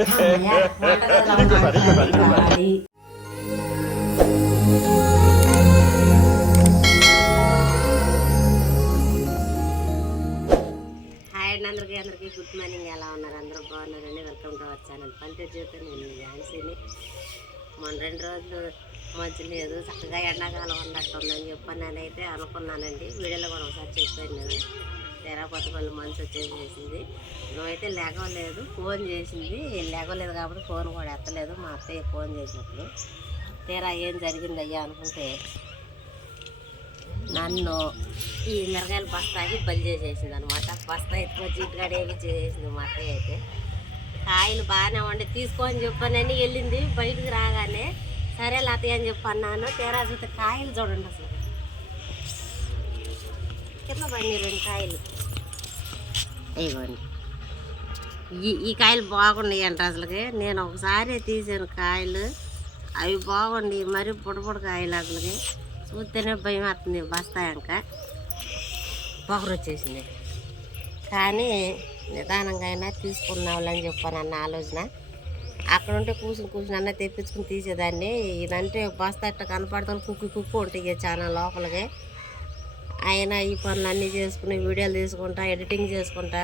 Hi అండి అందరికీ అందరికీ గుడ్ మార్నింగ్. ఎలా ఉన్నారు? అందరూ బాగున్నారండి? Welcome to our channel. పల్లె జీవితం నేను మీ ఝాన్సీని. మొన్న రెండు రోజులు మంచి లేదు చక్కగా ఎండాకాలం ఉన్నట్టుందని చెప్పి చెప్పని నేనైతే అనుకున్నానండి. వీడియోలో కూడా ఒకసారి చెప్పాను నేను తెరాపతి వాళ్ళు మనిషి మంచి వచ్చేసేసింది నువ్వైతే లేకలేదు ఫోన్ చేసింది. లేకలేదు కాబట్టి ఫోన్ కూడా ఎత్తలేదు. మా అత్తయ్య ఫోన్ చేసినప్పుడు తీరా ఏం జరిగింది అయ్యా అనుకుంటే నన్ను ఈ మిరగాయల బస్తాకి బలి చేసేసింది అనమాట బస్తా ఎత్తుకొచ్చి ఇంటికాడ ఏమి చేసేసింది మా అత్తయ్య అయితే. కాయలు బాగానే ఉండి తీసుకొని చెప్పానని వెళ్ళింది. బయటికి రాగానే సరే లతయ్య అని చెప్పి అన్నాను తీరా చూస్తే కాయలు చూడండి అసలు. కింద పడినాయి రెండు కాయలు. ఇవ్వండి ఈ ఈ కాయలు బాగున్నాయి అంట అసలుకి. నేను ఒకసారి తీసాను కాయలు. అవి బాగుండి మరి పొడపొడి కాయలు అసలుకి. చూస్తేనే భయం వస్తుంది. బస్తాయంక పొగరు వచ్చేసింది కానీ నిదానంగా అయినా తీసుకున్నావులని చెప్పాను అన్న ఆలోచన. అక్కడ ఉంటే కూర్చుని కూర్చుని అన్న తెప్పించుకుని తీసేదాన్ని. ఇదంటే బస్తా అట్ట కనపడతాను కుక్కు కుక్కు ఉంటాయి చాలా లోపలికి. ఆయన ఈ పనులు అన్నీ చేసుకుని వీడియోలు తీసుకుంటా ఎడిటింగ్ చేసుకుంటా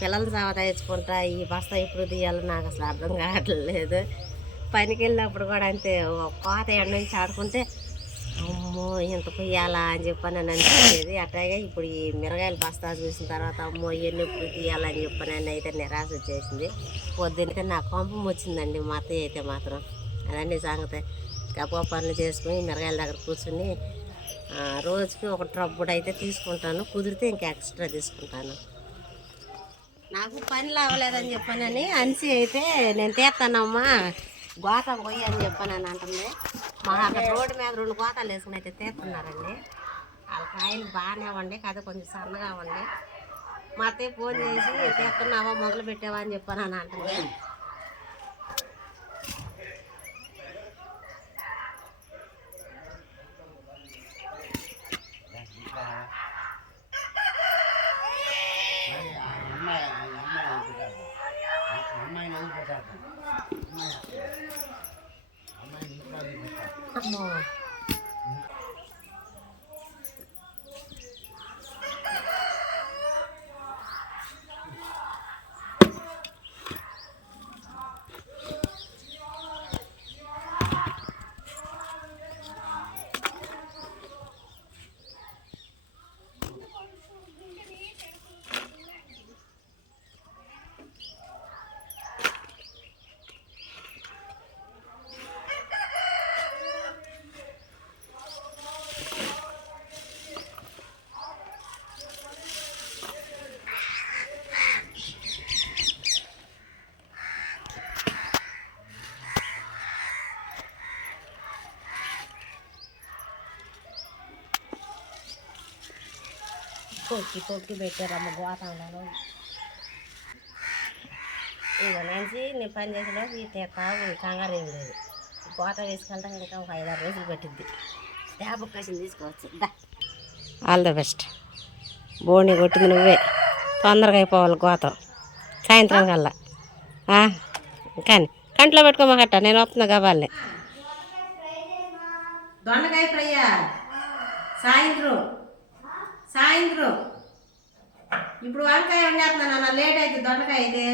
పిల్లలు సావదాయించుకుంటా ఈ బస్తా ఇప్పుడు తీయాలో నాకు అసలు అర్థం కావట్లేదు. పనికి వెళ్ళినప్పుడు కూడా అంతే కోత ఎండ నుంచి ఆడుకుంటే అమ్మో ఇంత పొయ్యాలా అని చెప్పని అని అనిపించేది. అట్లాగే ఇప్పుడు ఈ మిరగాయలు బస్తా చూసిన తర్వాత అమ్మో ఎన్ని ఎప్పుడు తీయాలని చెప్పని అని అయితే నిరాశ వచ్చేసింది. పొద్దున్నైతే నా కోపం వచ్చిందండి మా అత్తయ్య అయితే మాత్రం. అదండి సంగతి. గొప్ప పనులు చేసుకుని మిరగాయల దగ్గర కూర్చుని రోజుకి ఒక ట్రబ్బుడు అయితే తీసుకుంటాను. కుదిరితే ఇంకా ఎక్స్ట్రా తీసుకుంటాను. నాకు పని లావలేదని చెప్పానని అన్సి అయితే నేను తీస్తానమ్మా గోతం పోయి అని చెప్పానని అంటుంది. మా అక్కడ రోడ్డు మీద రెండు గోతాలు వేసుకుని అయితే తీస్తున్నారండి వాళ్ళ కాయలు బాగానే ఉండి కదా కొంచెం సన్నగా ఉండి. మా అత్తయ్య ఫోన్ చేసి తీస్తున్నావా మొదలు పెట్టావా అని చెప్పానని అంటుంది. అమ్మో పొక్కి పొక్కి పెట్టారమ్మ గోతంలో ఇక నుంచి నేను పని చేసిన ఈ తాగు కంగారు ఏం లేదు గోత వేసుకెళ్తా ఇంకా ఒక ఐదారు రోజులు పట్టిద్ది స్టాప్ ఒక్కసిన తీసుకోవచ్చు ఆల్ ద బెస్ట్ బోని కొట్టింది నువ్వే. తొందరగా అయిపోవాలి గోతం సాయంత్రం కల్లా. ఆ, కానీ కంట్లో పెట్టుకోమాకట్ట నేను వస్తున్నా కావాలి దొండకాయ ఫ్రయ్యా సాయంత్రం. సాయంత్రం. ఇప్పుడు వంకాయ వండేస్తున్నాను అన్న లేట్ అయితే దొండకాయ అయితే.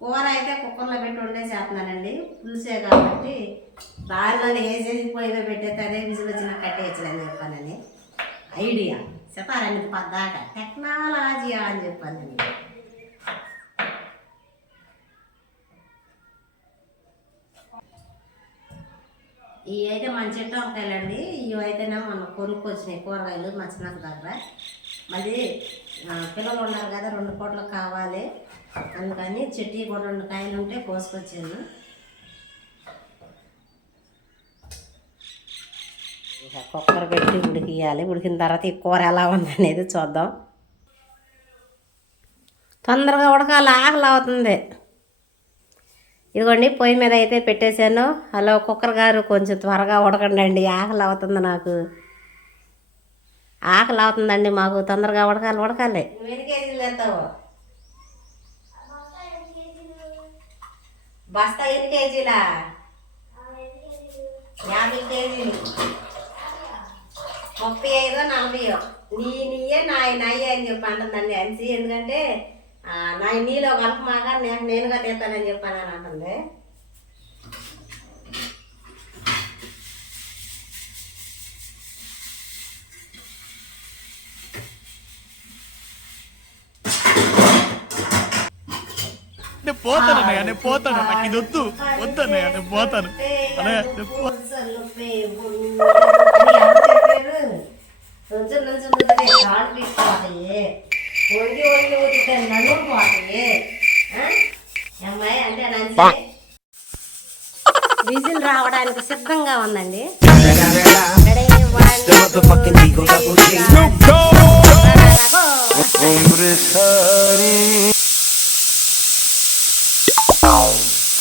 కూర అయితే కుక్కర్లో పెట్టి వండేసేస్తున్నానండి పులుసే కాబట్టి దానిలో వేసేసి పొయ్యి మీద పెట్టేస్తే విజులు వచ్చిన కట్టేయచ్చులని చెప్పానని. ఐడియా. చెప్పారండి పద్దాక? టెక్నాలజీ అని చెప్పానండి ఇవి అయితే మన చెట్టు వంకాయలండి ఇవి అయితేనే మనం కొనుక్కొచ్చినాయి కూరగాయలు మా చిన్నక్క దగ్గర. మళ్ళీ పిల్లలు ఉన్నారు కదా రెండు పూటలు కావాలి. అందుకని చెట్టు కూడా రెండు కాయలు ఉంటే కోసుకొచ్చాను. ఇక కుక్కర్ పెట్టి ఉడికియాలి. ఉడికిన తర్వాత ఈ కూర ఎలా ఉందనేది చూద్దాం. తొందరగా ఉడకాలి ఆకలి అవుతుంది. ఇదిగోండి పొయ్యి మీద అయితే పెట్టేశాను. హలో కుక్కర్ గారు కొంచెం త్వరగా ఉడకండి ఆకలి అవుతుంది నాకు. ఆకలి అవుతుందండి మాకు. తొందరగా ఉడకాలి ఉడకాలి. బస్తా ఎన్ని కేజీలా? యాభై కేజీలు. ముప్పై ఐదో నలభై నీ నీయే నాయ నాయ అని చెప్పి అంటుందండి అంశీ ఎందుకంటే నా నీలో కలపమాగా నేను నేనుగా తీస్తానని చెప్పాను అని అంటుంది. నేను పోతాను అన్నయ్య నేను పోతాను. నాకు ఇది వద్దు. వద్దు అన్నయ్య నేను పోతాను. అన్నయ్య నేను పో- అమ్మాయి అంటే విజిల్ రావడానికి సిద్ధంగా ఉందండి.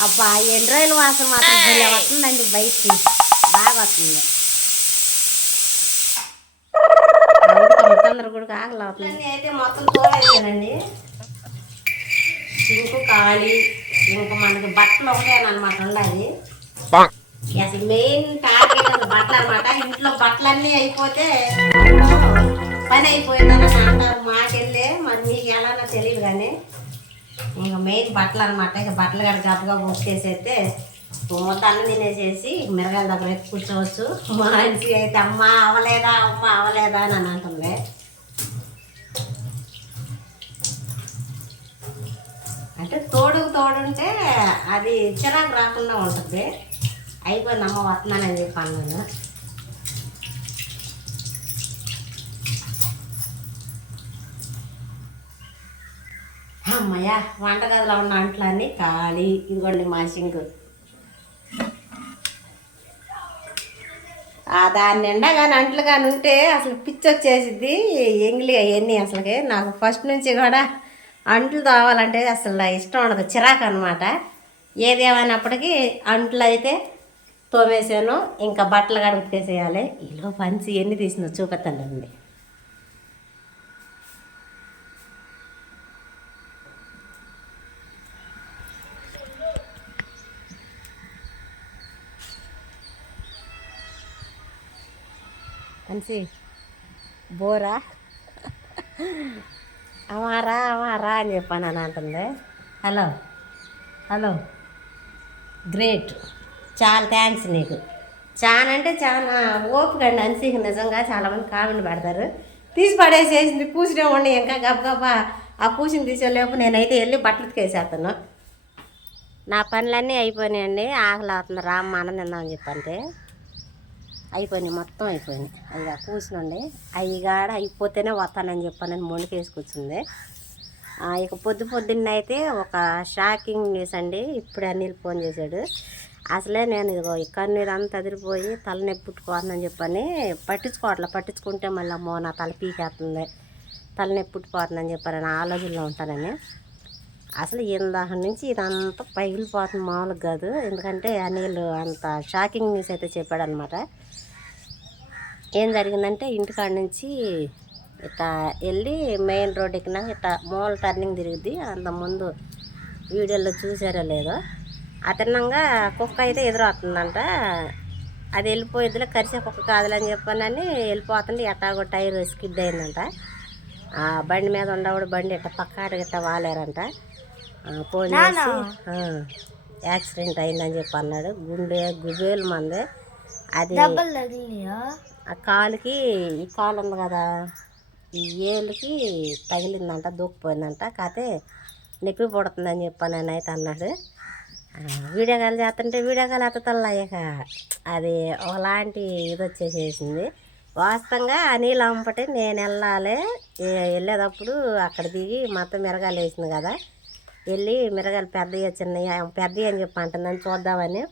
అబ్బా ఎన్ని రోజులు వాసన మాత్రం భలే వస్తుందండి బయటికి. బాగా వస్తుంది. కూడా ఆకలి అవుతుంది అయితే మొత్తం తోడేసానండి సింకు ఖాళీ ఇంకా మనకి బట్టలు ఒకటేనమాట ఉండాలి. అసలు మెయిన్ టార్గెట్ బట్టలు అనమాట ఇంట్లో బట్టలన్నీ అయిపోతే పని అయిపోయిందని అంటారు మాకెళ్ళే మరి మీకు ఎలానో తెలియదు కానీ. ఇంకా మెయిన్ బట్టలు అనమాట ఇక బట్టలు కనుక గబ్బగా ఉతికేసేస్తే ముద్ద అన్నం తినేసేసి మిరగాయల దగ్గర ఎత్తి కూర్చోవచ్చు. మనిషి అయితే అమ్మ అవలేదా అమ్మ అవలేదా అని అని అంటుంది. అది చిరాకు రాకుండా ఉంటుంది. అయిపోయింది అమ్మ వస్తున్నానని చెప్పి అన్నాను. అమ్మయ్య వంటగదిలో ఉన్న అంట్లన్నీ ఖాళీ. ఇదిగోండి మా సింగు దాని నిండా కానీ అంట్లు కానీ ఉంటే అసలు పిచ్చి వచ్చేసిద్ది. ఎంగిలి అవన్నీ అసలుకి. నాకు ఫస్ట్ నుంచి కూడా అంట్లు తోవాలంటే అసలు ఇష్టం ఉండదు. చిరాకు అనమాట ఏదేమైనప్పటికీ అంట్లు అయితే తోమేసాను ఇంకా బట్టలు కూడా ఈలో పంచి ఎన్ని తీసిందో చూపెత్తండి పంచి బోరా? అమారా అమారా అని చెప్పాను అని అంటుంది. Hello hello. గ్రేట్. చాలా థ్యాంక్స్ నీకు. చాలా అంటే చాలా ఓపిక అండి. అన్సీహ నిజంగా చాలామంది కామెంట్ పెడతారు. తీసి పడేసేసింది పూసినే ఉండి ఇంకా గబగబా ఆ పూసిన తీసేలోపు నేనైతే వెళ్ళి బట్టలు ఉతికేసేస్తాను. నా పనులన్నీ అయిపోయినాయండి ఆకలి అవుతుంది రామ్మ అన్నం తిందామని చెప్పంటే. అయిపోయినాయి మొత్తం అయిపోయినాయి. అవి కూర్చునండి అవి కాడ అయిపోతేనే వస్తానని చెప్పానని మొండికేసి కూర్చుంది ఇక పొద్దు పొద్దున్న అయితే ఒక షాకింగ్ న్యూస్ అండి. ఇప్పుడే అనిల్ ఫోన్ చేశాడు. అసలే నేను ఇదిగో ఇక్కడ నీరు అంతా అదిరిపోయి తలనొప్పి పుట్టుకోవాలని చెప్పని పట్టించుకోవట్లే. పట్టించుకుంటే మళ్ళీ అమ్మో నా తల పీకేస్తుంది. తలనొప్పి పుట్టిపోతుందని చెప్పాను నా ఆలోచనలో ఉంటానని. అసలు ఇందాక నుంచి ఇదంతా పగిలిపోతుంది మామూలుగా కాదు. ఎందుకంటే అనిల్ అంత షాకింగ్ న్యూస్ అయితే చెప్పాడనమాట. ఏం జరిగిందంటే ఇంటికాడ నుంచి ఇట్లా వెళ్ళి మెయిన్ రోడ్ ఎక్కినా ఇట్లా మూల టర్నింగ్ తిరిగిద్ది. అంత ముందు వీడియోలో చూసారో లేదో. అతనంగా కుక్క అయితే ఎదురవుతుందంట. అది వెళ్ళిపోయిద్దిలో కరిసే కుక్క కాదులని చెప్పానని వెళ్ళిపోతుంటే ఎట్టాగో టైర్ స్కిడ్ అయిందంట. ఆ బండి మీద ఉండవుడు బండి ఇట్ట పక్కాడ గిట్ట వాలేరంట. ఆ, యాక్సిడెంట్ అయిందని చెప్పి అన్నాడు. గుండె గుబేలు మంది. అది ఆ కాలుకి ఈ కాలు ఉంది కదా ఈ ఏళ్ళకి తగిలిందంట దూకిపోయిందంట కాతే నొప్పి పుడుతుందని చెప్పాను నేను అయితే అన్నాడు. వీడియో కాల్ చేస్తుంటే వీడియో కాల్ ఎత్తతల్లయ్యాక అది ఒకలాంటి ఇది వచ్చేసేసింది. వాస్తవంగా అనిల్ అంపటి నేను వెళ్ళాలి. వెళ్ళేటప్పుడు అక్కడ దిగి మొత్తం మిరగాలు వేసింది కదా. వెళ్ళి మిరగాలు పెద్దయ్య చిన్నయ్య పెద్దయ్య అని చెప్పి అంటుందని చూద్దామని.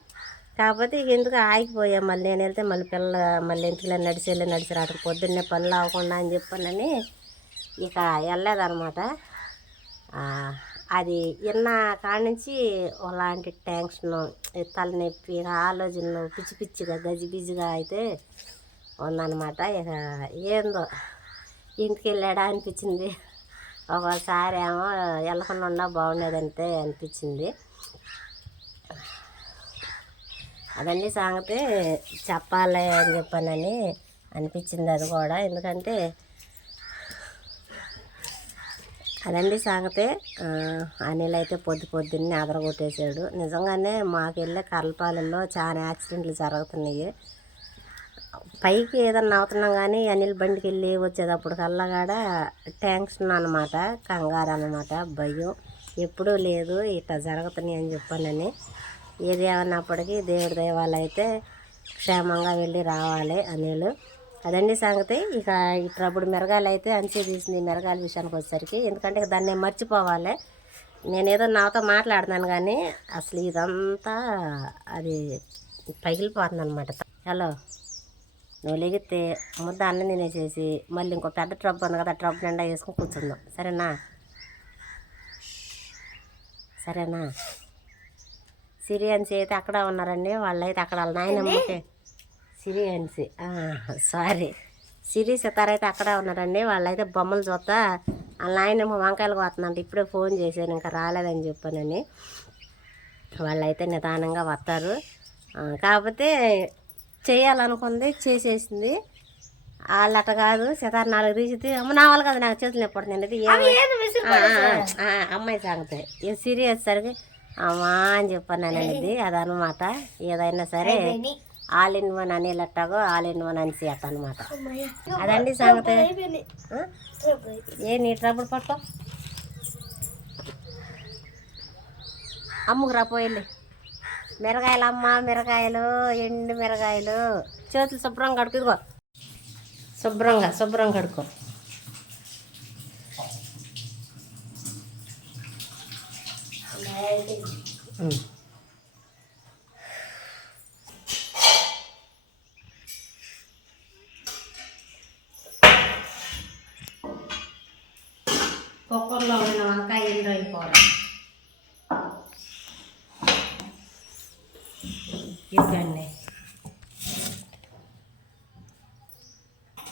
కాకపోతే ఇక ఎందుకు ఆగిపోయా? మళ్ళీ నేను వెళ్తే మళ్ళీ పిల్ల మళ్ళీ ఇంటికి నడిచి వెళ్ళి నడిచి రావడం పొద్దున్నే పనులు అవ్వకుండా అని చెప్పానని ఇక వెళ్ళలేదన్నమాట. అది విన్న కాడ నుంచి అలాంటి టెన్షన్ తలనొప్పి ఆలోచనలు పిచ్చి పిచ్చిగా గజిబిజిగా అయితే ఉందన్నమాట. ఇక ఏందో ఇంటికి వెళ్ళాడా అనిపించింది. ఒకసారి ఏమో వెళ్ళకుండా ఉన్నా బాగుండేదంటే అనిపించింది. అదండి సంగతి చెప్పాలి అని చెప్పానని అనిపించింది అది కూడా. ఎందుకంటే అదండి సంగతి అనిల్ అయితే పొద్దు పొద్దున్నే అదరగొట్టేశాడు. నిజంగానే మాకు వెళ్ళే కర్లపాలెంలో చాలా యాక్సిడెంట్లు జరుగుతున్నాయి. పైకి ఏదన్నా అవుతున్నాం కానీ అనిల్ బండికి వెళ్ళి వచ్చేటప్పుడు కల్లా కాడ టెన్షన్ అనమాట కంగారు అనమాట భయం. ఎప్పుడూ లేదు ఇట్లా జరుగుతున్నాయి అని చెప్పానని. ఏది ఏమన్నప్పటికీ దేవుడి దైవాలు అయితే క్షేమంగా వెళ్ళి రావాలి అనేలు. అదండి సంగతి. ఇక ఇప్పుడు మిరగాయలు అయితే అంచే తీసింది ఈ మిరగాయల విషయానికి వచ్చేసరికి. ఎందుకంటే దాన్ని మర్చిపోవాలి. నేనేదో నాతో మాట్లాడుతున్నాను కానీ అసలు ఇదంతా అది పగిలిపోతుంది అనమాట హలో. నువ్వు లెగితే ముద్ద అన్నం తినేసేసి మళ్ళీ ఇంకో పెద్ద ట్రబ్ ఉంది కదా ట్రబ్ నిండా వేసుకుని కూర్చుందాం. సరేనా? సరేనా? సిరియన్స్ అయితే అక్కడ ఉన్నారండి. వాళ్ళైతే అక్కడ వాళ్ళ నాయనమ్మకి సిరియన్సి. సారీ. సిరి సితార అయితే అక్కడే ఉన్నారండి. వాళ్ళైతే బొమ్మలు చూస్తా వాళ్ళ నాయనమ్మ వంకాయలు కోతుందంట ఇప్పుడే ఫోన్ చేశాను ఇంకా రాలేదని చెప్పానని. వాళ్ళైతే నిదానంగా వస్తారు. కాకపోతే చేయాలనుకుంది చేసేసింది. వాళ్ళు అట్ట కాదు. సితార నాలుగు తీసి అమ్మ నా వాళ్ళు కదా నాకు చేతులు ఎప్పుడు అమ్మాయి సంగతి. ఇది సీరియస్ సరికి అమ్మా అని చెప్పాను అనేది అదనమాట ఏదైనా సరే ఆల్ ఇన్ వన్ అనేలట్టాగో ఆల్ ఇన్ వన్ అని చేత అనమాట అదండి సంగతి? ఏ నీ ట్రబుల్ పట్టుకో. అమ్ముకు రా పోయిల్లి మిరగాయలు అమ్మ మిరగాయలు ఎండు మిరగాయలు. చేతులు శుభ్రంగా కడుకు శుభ్రంగా శుభ్రంగా కడుక్కో. కుక్కర్లో ఉన్న వంకాయ ఎండు అయిపోవడం ఇవ్వండి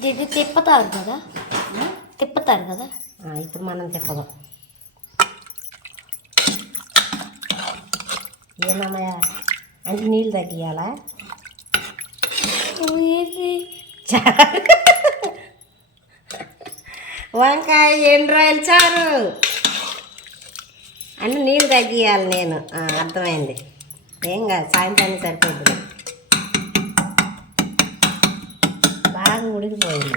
ఇది తిప్పుతారు కదా? తిప్పుతారు కదా? ఇప్పుడు మనం తిప్పదాం. ఏమమ్మయ్య అంటే నీళ్ళు తగ్గియాలా? వంకాయ ఎండ్రాయలు చారు? అంటే నీళ్ళు తగ్గియాలి నేను. అర్థమైంది. ఏం కాదు సాయంత్రానికి సరిపోతుంది. బాగా ఉడికిపోయింది.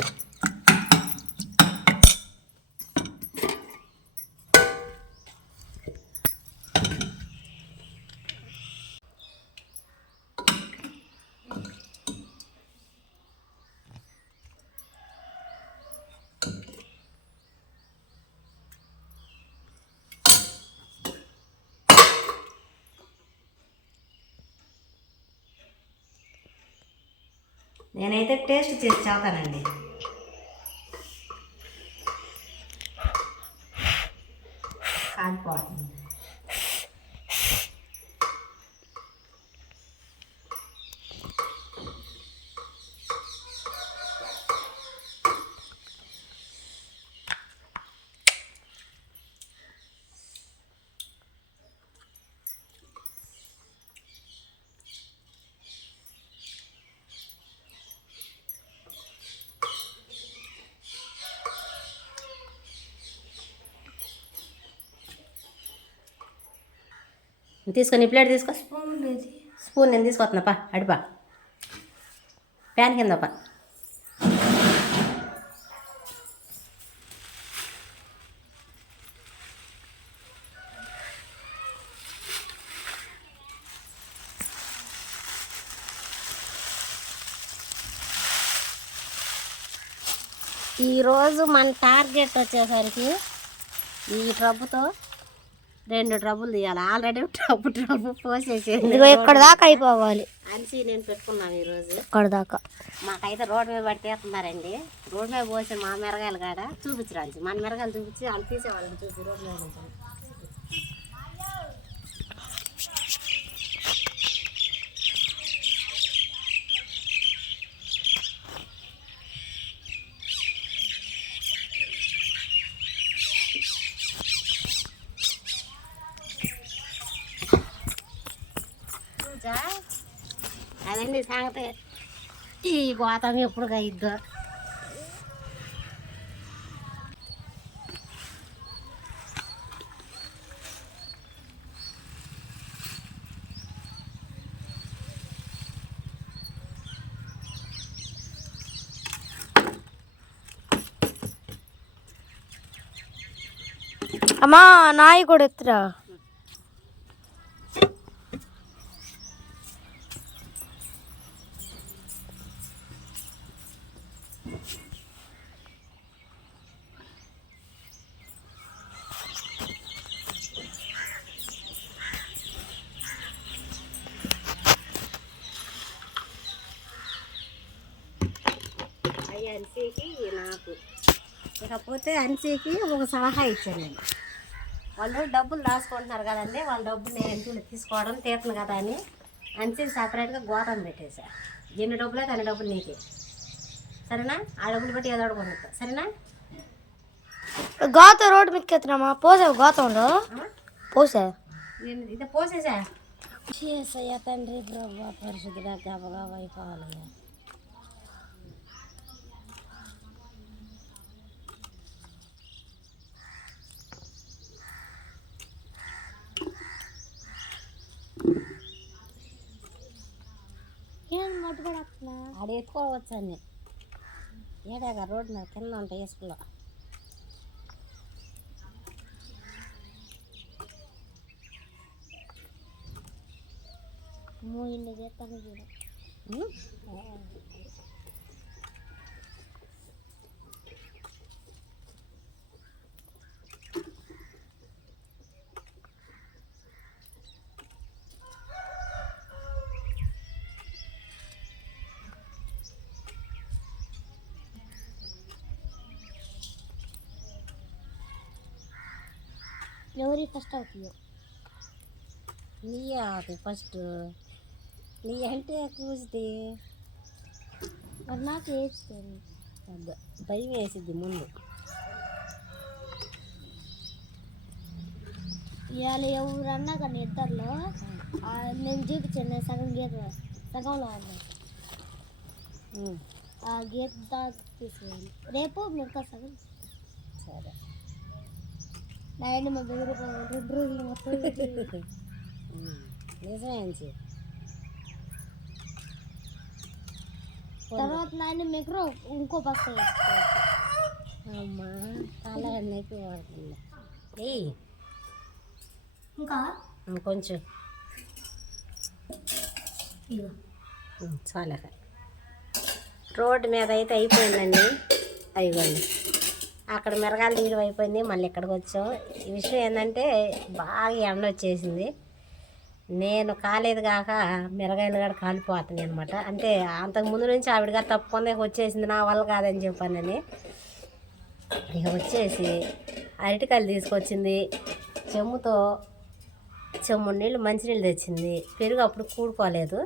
నేనైతే టేస్ట్ చేసి చదువుతానండి కాలిపోతుంది. తీసుకొని ప్లేట్ తీసుకో. స్పూన్ నేను తీసుకొస్తున్నా పా అడిపా ప్యాన్ కింద పా. ఈరోజు మన టార్గెట్ వచ్చేసరికి ఈ ట్రబ్బుతో రెండు ట్రబులు తీయాలి? ఆల్రెడీ ట్రబ్బు పోసేసింది ఇదిగో ఇక్కడ దాకా అయిపోవాలి. అనిసి నేను పెట్టుకున్నాను ఈరోజు. ఇక్కడ దాకా. మాకైతే రోడ్డు మీద పట్టేస్తున్నారండి రోడ్డు మీద పోసి మా మిరగాయలు కాడ చూపించడానికి మన మిరగాయలు చూపించి వాళ్ళు తీసేవాళ్ళని చూసి రోడ్డు మీద ఉంచాలి. పూజ సంగతి ఈ గోతం ఎప్పుడు కయిద్దో అమ్మా నాయి కూడా ఎత్తురా అవి అన్సీకి నాకు. ఇకపోతే అన్సీకి ఒక సలహా ఇచ్చాను నేను. వాళ్ళు డబ్బులు దాచుకుంటున్నారు కదండి వాళ్ళ డబ్బులు నేను తీసుకోవడం తీరుతుంది కదా అని అన్సీకి సపరేట్గా గోతం పెట్టేశా. ఎన్ని డబ్బులు అన్ని డబ్బులు నీకే. సరేనా? ఆ డబ్బులు బట్టి ఏదో కొనుక్తా సరేనా? గోత రోడ్డు మీదకి ఎత్తున్నామా పోసావు గోతంలో? పోసా? నేను ఇది పోసేసా చేసయ్యా తండ్రి ప్రభా పరిశుద్ధుడా గబగా ఆడ ఎత్తుకోవచ్చు అని ఏడాగా రోడ్డు మీద కింద ఉంటాయి ఇసుకలో మూయిండి చేస్తాను చూడు. ఎవరి ఫస్ట్ అవుతుంది నీయే అది ఫస్ట్ నీ అంటే కూసిది మరి నాకు వేస్తుంది. భయం వేసిద్ది ముందు. ఇవాళ ఎవరన్నా కానీ ఇద్దరులో నేను చూపించాను సగం గీత సగంలో ఉన్నా ఉం. ఆ గీత తీసుకున్నాను రేపు మిగతా సగం నాయన మా దగ్గర రెండు రోజులు మొత్తం ఉం. నిజమే అంచి తర్వాత నాయన మీకు ఇంకో వేసుకోవచ్చు అమ్మా తల నొప్పి పడుతుంది. ఏయ్. ఇంకా? ఉం, చాలే. రోడ్డు మీద అయితే అయిపోయిందండి. అయిపోయింది అక్కడ మిరగాలు తీయడం అయిపోయింది. మళ్ళీ ఇక్కడికి వచ్చాం. ఈ విషయం ఏంటంటే బాగా ఎండ వచ్చేసింది. నేను కాలేదు కాక మిరగాయలు కూడా కాలిపోతున్నాయి అనమాట అంటే అంతకు ముందు నుంచి ఆవిడగా తప్పుకుందే వచ్చేసింది. నా వల్ల కాదని చెప్పానని. ఇక వచ్చేసి అరటికాయలు తీసుకొచ్చింది. చెమ్ముతో చెమ్ముడు నీళ్ళు మంచినీళ్ళు తెచ్చింది. పెరుగు అప్పుడు కూడుకోలేదు.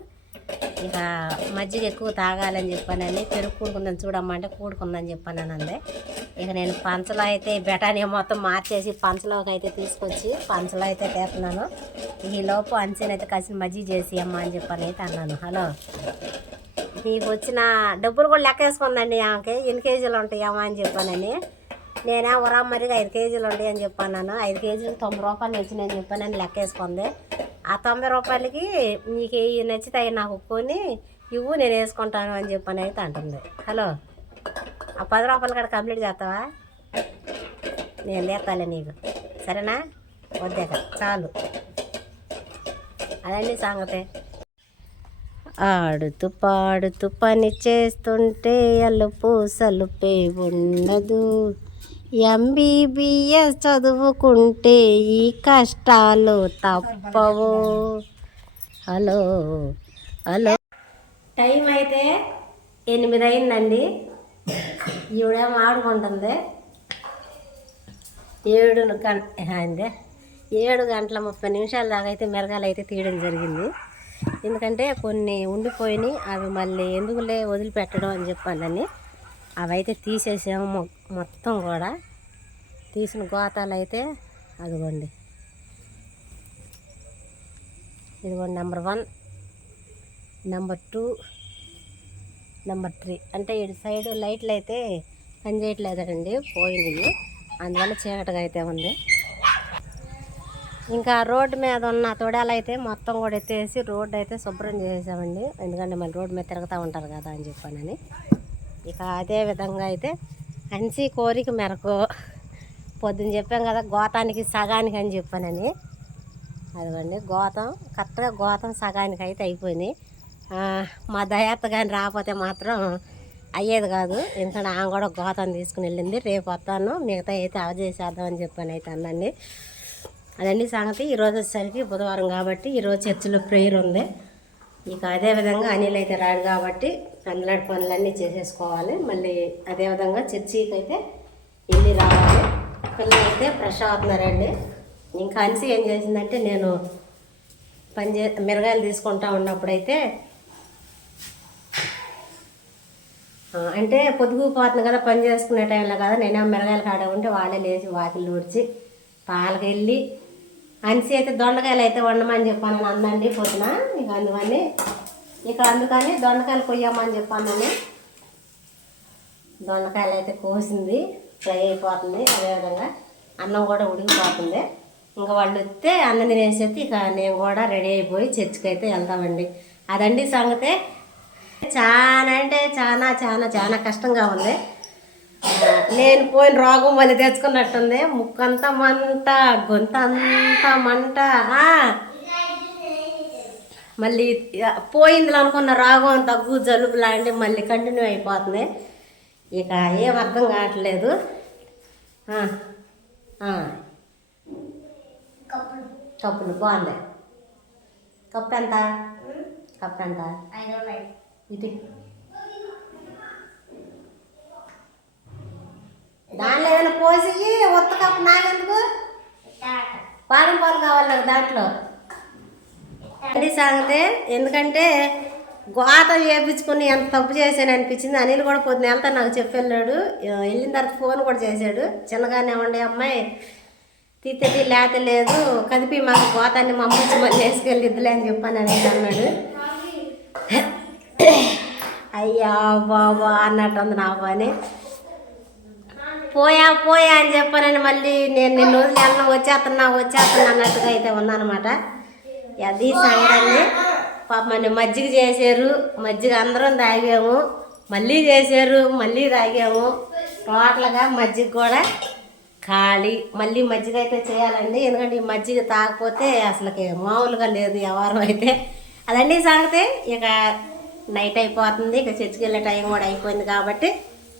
ఇక మజ్జిగ ఎక్కువ తాగాలని చెప్పానని పెరుగు కూడుకుందని చూడమ్మంటే కూడుకుందని చెప్పాను అందే ఇక నేను పంచలో అయితే బెటానీ మొత్తం మార్చేసి పంచలోకి అయితే తీసుకొచ్చి పంచలో అయితే తేతున్నాను ఈ లోపు అంచెనైతే కలిసి మజ్జిగ చేసి అమ్మ అని చెప్పని అయితే అన్నాను. హలో? నీకు వచ్చిన డబ్బులు కూడా లెక్క వేసుకుందండి ఆమెకి. ఎన్ని కేజీలు ఉంటాయి అమ్మ అని చెప్పానని నేనే ఉరా మరిగా ఐదు కేజీలు ఉండి అని చెప్పాను ఐదు కేజీలు తొంభై రూపాయలు వచ్చినాయని చెప్పానని లెక్క వేసుకుంది ఆ తొంభై రూపాయలకి నీకు ఇవి నచ్చితే అవి నాకు కొని ఇవ్వు నేను వేసుకుంటాను అని చెప్పాను అయితే అంటుంది. హలో ఆ పది రూపాయలు కూడా కంప్లీట్ చేస్తావా? నేను లేతాలే నీకు. సరేనా? వద్దాక చాలు. అదండి సంగతే. ఆడుతూ పాడుతూ పని చేస్తుంటే అలుపు పే ఉండదు. ఎంబీబీఎస్ చదువుకుంటే ఈ కష్టాలు తప్పవు. Hello hello. టైం అయితే ఎనిమిది అయిందండి ఈవిడేమో ఆడుకుంటుంది ఏడు గంట అందే ఏడు గంటల ముప్పై నిమిషాల దాకా అయితే మిరగాయలు అయితే తీయడం జరిగింది. ఎందుకంటే కొన్ని ఉండిపోయినాయి అవి మళ్ళీ ఎందుకులే వదిలిపెట్టడం అని చెప్పాలని. అవి అయితే తీసేసాము. మొత్తం కూడా తీసిన గోతాలు అయితే అదిగోండి. ఇదిగోండి number one number two number three. అంటే ఇటు సైడ్ లైట్లు అయితే పనిచేయట్లేదండి పోయినాయి అందువల్ల చీకటిగా అయితే ఉంది. ఇంకా రోడ్డు మీద ఉన్న తొడాలు అయితే మొత్తం కూడా ఎత్తేసి రోడ్డు అయితే శుభ్రం చేసామండి ఎందుకంటే మళ్ళీ రోడ్డు మీద తిరుగుతూ ఉంటారు కదా అని చెప్పానని. ఇక అదే విధంగా అయితే అన్సి కోరిక మేరకు పొద్దున్న చెప్పాం కదా గోతానికి సగానికి అని చెప్పానని. అదిగోండి గోతం కరెక్ట్గా గోతం సగానికి అయితే అయిపోయినాయి. మా దయాత్త కానీ రాకపోతే మాత్రం అయ్యేది కాదు. ఎందుకంటే ఆమె కూడా గోతం తీసుకుని వెళ్ళింది. రేపు వస్తాను మిగతా అయితే అవ చేసేద్దామని చెప్పాను అయితే అందండి అదండి సంగతి. ఈరోజు వచ్చేసరికి బుధవారం కాబట్టి ఈరోజు చర్చిలో ప్రేయర్ ఉంది. ఇక అదేవిధంగా అనిల్ అయితే రాడు కాబట్టి అన్నలాంటి పనులన్నీ చేసేసుకోవాలి. మళ్ళీ అదేవిధంగా చర్చికి అయితే వెళ్ళి రావాలి. పిల్లలు అయితే ఫ్రెష్ అవుతున్నారండి ఇంకా అనిసి ఏం చేసిందంటే నేను పని చే మిరగాయలు తీసుకుంటా ఉన్నప్పుడైతే అంటే పొదుగు పోతుంది కదా పని చేసుకునే టైంలో కదా నేనే మిరగాయలు కాడ ఉంటే వాళ్ళే లేచి వాకిలు ఊడ్చి పాలకెళ్ళి అనిసి అయితే దొండకాయలు అయితే వండమని చెప్పాను అందండి పొద్దున. ఇక అందువని ఇక అందుకని దొండకాయలు కొయ్యమని చెప్పానని దొండకాయలు అయితే కోసింది ఫ్రై అయిపోతుంది అదేవిధంగా అన్నం కూడా ఉడికిపోతుంది. ఇంకా వాళ్ళు వస్తే అన్నం తినేసేది ఇక నేను కూడా రెడీ అయిపోయి చర్చికి అయితే వెళ్తామండి అదండి సంగతే. చాలా అంటే చాలా చాలా చాలా కష్టంగా ఉంది. నేను పోయిన రోగం మళ్ళీ తెచ్చుకున్నట్టుంది. ముక్కంతా మంట గొంత అంతా మంట. మళ్ళీ పోయింది అనుకున్న రాగం దగ్గు జలుబు లాంటి మళ్ళీ కంటిన్యూ అయిపోతుంది. ఇక ఏం అర్థం కావట్లేదు. కప్పులు. బాగుంది కప్పు ఎంత? కప్పు ఎంత? ఇది దాంట్లో ఏదైనా పోసి ఉత్త కప్పు నాకెందుకు? బాదం పాలు కావాలి నాకు దాంట్లో. అది సంగతే. ఎందుకంటే గోత చేపించుకుని ఎంత తప్పు చేశాను అనిపించింది. అనిల్ కూడా పొద్దున వెళ్తాను నాకు చెప్పి వెళ్ళాడు వెళ్ళిన తర్వాత ఫోన్ కూడా చేశాడు. చిన్నగానే ఉండే అమ్మాయి. తీతది లేత లేదు. కదిపి మాకు గోతాన్ని మమ్మల్ని మళ్ళీ వేసుకెళ్ళి ఇద్దలే అని చెప్పాను అనేది అన్నాడు. అయ్యా బాబా అన్నట్టు ఉంది నా పని పోయా పోయా అని చెప్పానని మళ్ళీ నేను నిన్ను వదిలి వెళ్ళిన వచ్చేస్తున్నా వచ్చేస్తున్నా అన్నట్టుగా అయితే ఉన్నానమాట అది సంగతి. పాపని మజ్జిగ చేశారు మజ్జిగ అందరం తాగాము మళ్ళీ చేశారు మళ్ళీ తాగాము. టోటల్గా మజ్జిగ కూడా ఖాళీ. మళ్ళీ మజ్జిగ అయితే చేయాలండి ఎందుకంటే ఈ మజ్జిగ తాగకపోతే అసలుకి మామూలుగా లేదు వ్యవహారం అయితే. అదండి సంగతి. ఇక నైట్ అయిపోతుంది ఇక చర్చికి వెళ్ళే టైం కూడా అయిపోయింది కాబట్టి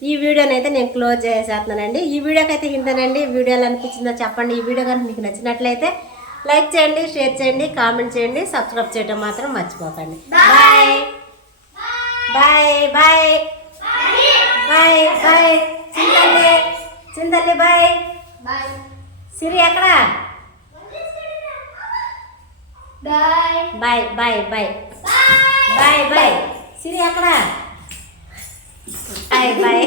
ఈ వీడియోని అయితే నేను క్లోజ్ చేసేస్తున్నానండి. ఈ వీడియోకి అయితే ఇంతేనండి. ఈ వీడియోలో అనిపించిందో చెప్పండి. ఈ వీడియో కనుక మీకు నచ్చినట్లయితే లైక్ చేయండి షేర్ చేయండి కామెంట్ చేయండి సబ్స్క్రైబ్ చేయడం మాత్రం మర్చిపోకండి. Bye. Bye bye. Bye bye. చింతల్లి bye bye. Siri ఎక్కడ? Bye. Bye bye bye. Bye bye. Siri ఎక్కడ? Bye bye